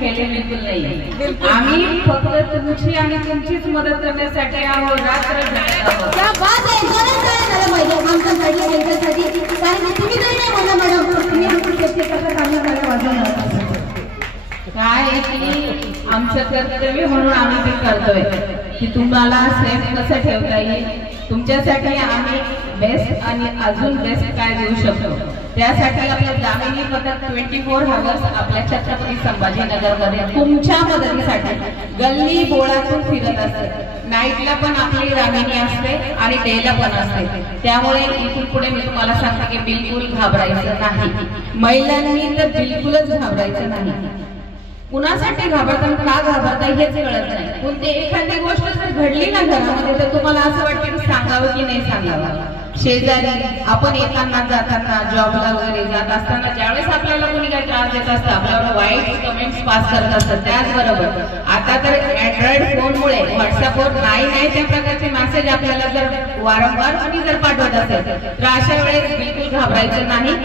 केले बिलकुल नाही। आम्ही फक्त तुमची आणि तुमचीच मदत करण्यासाठी आहोत, रात्र क्या बात आहे, जोरात टाळ्या झाल्या पाहिजे आमच्यासाठी त्यांच्यासाठी, कारण तुम्ही नाही म्हणा मॅडम, तुम्ही आमची सेफ्टी कसं काढलं मला वाजवणार काय की आमचं कर्तव्य म्हणून आम्ही ते करतोय की तुम्हाला सेफ कसं ठेवता येईल, तुमच्यासाठी आम्ही बेस्ट आणि अजून बेस्ट काय देऊ शकतो, त्यासाठी आपलं दामिनी पथक 24 आवर्स आपल्या छत्रपती संभाजीनगरमध्ये तुमच्या मदतीसाठी गल्ली बोळातून फिरत असते। नाईटला पण आपली दामिनी असते आणि डेला पण असते, त्यामुळे इथून पुढे मी तुम्हाला सांगते की बिलकुल घाबरायचं नाही, महिलांनी तर बिलकुलच घाबरायचं नाही। कुणासाठी घाबरता, का घाबरता हेच कळत नाही, पण ते एखादी गोष्ट जर घडली ना घरामध्ये तर तुम्हाला असं वाटतं की सांगावं की नाही सांगावं। शेजारी आपण येताना जाताना जॉबला वगैरे जात असताना ज्यावेळेस आपल्याला कोणी काही त्रास देत असतं, आपल्यावर वाईट कमेंट्स पास करत असतात, त्याचबरोबर आता तर अँड्रॉइड फोनमुळे व्हॉट्सअपवर नाही त्या प्रकारचे मेसेज आपल्याला जर वारंवार कोणी जर पाठवत असेल तर अशा वेळेस बिलकुल घाबरायचं नाही।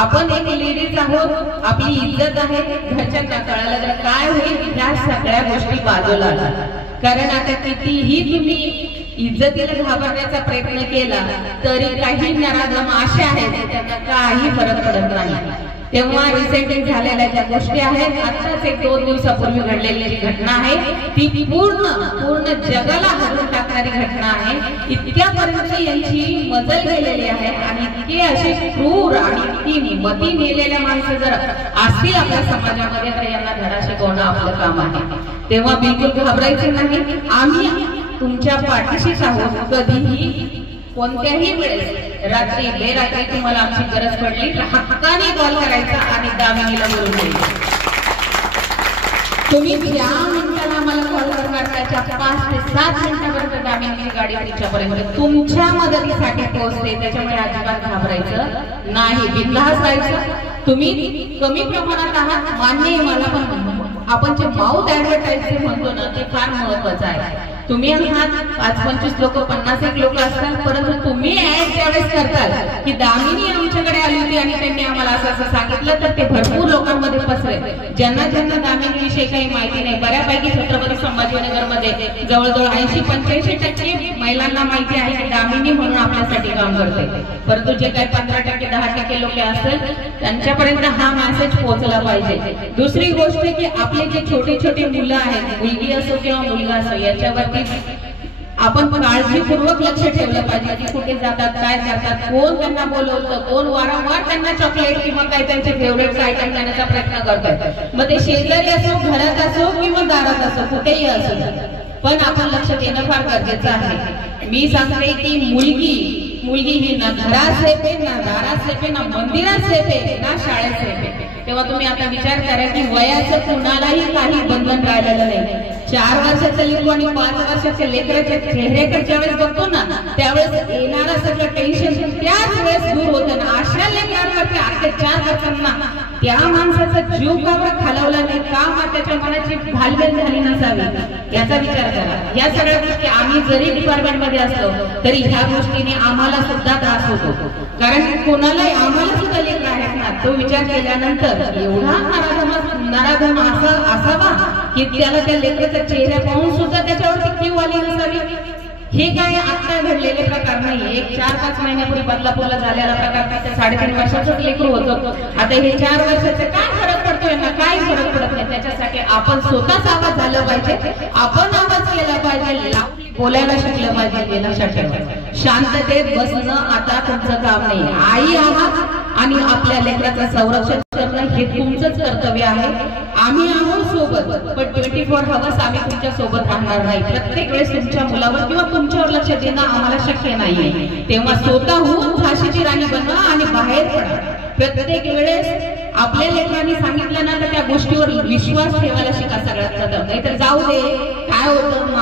आपण एक लेडीज आहोत, आपली इज्जत आहे, घरच्यांना कळालं तर काय होईल ह्या सगळ्या गोष्टी बाजूला, कारण आता कितीही तुम्ही इज्जतीला घाबरण्याचा प्रयत्न केला तरी काही नराधम असे आहेत त्यांना काही फरक पडत नाही। तेव्हा रिसेंटली झालेल्या ज्या गोष्टी आहेत, आताच एक 2 दिवसापूर्वी घडलेली घटना आहे, ती पूर्ण जगाला हरवून टाकणारी घटना आहे। इतक्यापर्यंत यांची मजल गेलेली आहे आणि इतके असे क्रूर आणि इतकी मती नेलेल्या माणसं जर असतील आपल्या समाजामध्ये तर यांना धडा शिकवणं आपलं काम आहे। तेव्हा बिलकुल घाबरायचं नाही, आम्ही तुमच्या पाठीशीच आहोत। कधीही कोणत्याही वेळेस रात्री बेरात्री तुम्हाला आमची गरज पडली तर हक्काने कॉल करायचा आणि दामिनीला बोलून द्यायचं। तुम्ही ज्या मिनिटाला आम्हाला कॉल करणार त्याच्या 5 ते 7 मिनिटापर्यंत दामिनीची गाडी तुमच्यापर्यंत तुमच्या मदतीसाठी पोहोचते, त्याच्यामुळे अजिबात घाबरायचं नाही, बिनधास्त राहायचं। तुम्ही कमी प्रमाणात आहात मान्य आहे, मला पण आपण जे माउथ ऍडव्हर्टाइज म्हणतो ना ते फार महत्वाचं आहे। तुम्ही आहात 5-25 लोक 50 लोक असतात, परंतु तुम्ही ऍड ज्यावेळेस करताल की दामिनी आमच्याकडे आली होती आणि त्यांनी आम्हाला असं सांगितलं तर ते भरपूर लोकांमध्ये पसरेल। ज्यांना दामिनीविषयी काही माहिती नाही, बऱ्यापैकी छत्रपती संभाजीनगरमध्ये जवळजवळ 80-85% महिलांना माहिती आहे की दामिनी म्हणून आपल्यासाठी काम करते, परंतु जे काही 15%-10% लोक असतील त्यांच्यापर्यंत हा मेसेज पोहोचला पाहिजे। दुसरी गोष्ट की आपले जे छोटे मुलं आहेत, मुलगी असो किंवा मुलगा असो, याच्यावरती आपण काळजीपूर्वक लक्ष ठेवलं पाहिजे की कुठे जातात, काय करतात, कोण त्यांना बोलवतं, कोण वारंवार त्यांना चॉकलेट किंवा काही त्यांचे फेवरेट आयटम देण्याचा प्रयत्न करतात। मग ते शेजारी असो, घरात असो किंवा दारात असो, कुठेही असो, पण आपण लक्ष देणं फार गरजेचं आहे। मी सांगते की मुलगी ही ना घरात सेफ आहे, ना दारात सेफ आहे, ना मंदिरात सेफ आहे, ना शाळेत सेफ आहे। तेव्हा तुम्ही आता विचार करा की वयाचं कुणालाही काही बंधन राहिलेलं नाही। 4 वर्षाचं लेकरू आणि 5 वर्षाच्या लेकराच्या चेहऱ्याकडे ज्यावेळेस बघतो ना त्यावेळेस येणारं सगळं टेन्शन त्याच वेळेस दूर होतं ना। अशा लेकरांवरती अत्याचार करताना त्या माणसाचा जीव का बरं खालवला नाही, का मग त्याच्या मनाची घालमेल झाली नसावी याचा विचार करा। या सगळ्या गोष्टी आम्ही जरी डिपार्टमेंटमध्ये असलो तरी ह्या गोष्टीने आम्हाला सुद्धा त्रास होतो, कारण कोणालाही आम्हाला सुद्धा लेकर आहेत ना, तो विचार केल्यानंतर एवढा नराधम असावा की त्याला त्या लेकराचा चेहरा पाहून सुद्धा त्याच्यावरती क्यू आली नसावी। हे काय आता घडलेले प्रकार नाही, एक 4-5 महिन्यापूर्वी बदलापूरला झालेला प्रकार त्याच्या 3.5 वर्षाचंच लेकरू होतं। आता हे 4 वर्षाचे काय फरक पडतोय ना, काय फरक पडत नाही, त्याच्यासाठी आपण स्वतःच आवाज झालं पाहिजे, आपण आवाज केला पाहिजे, बोलायला शिकलं पाहिजे। लक्षात ठेवा, शांततेत बसणं आता तुमचं काम नाही, आई आहात आणि आपल्या लेकराचं संरक्षण करणं हे तुमचंच कर्तव्य आहे। आम्ही आहोत सोबत, पण 24 आवर्स आम्ही तुमच्या सोबत राहणार नाही। प्रत्येक वेळेस तुमच्या मुलावर किंवा तुमच्यावर लक्ष देणं आम्हाला शक्य नाहीये, तेव्हा स्वतःहून फाशीची राणी बनवा आणि बाहेर पडा। प्रत्येक वेळेस आपल्या लेकरांनी सांगितलं ना तर त्या गोष्टीवर विश्वास ठेवायला शिका सगळ्यात प्रथम, नाहीतर जाऊ दे काय होतं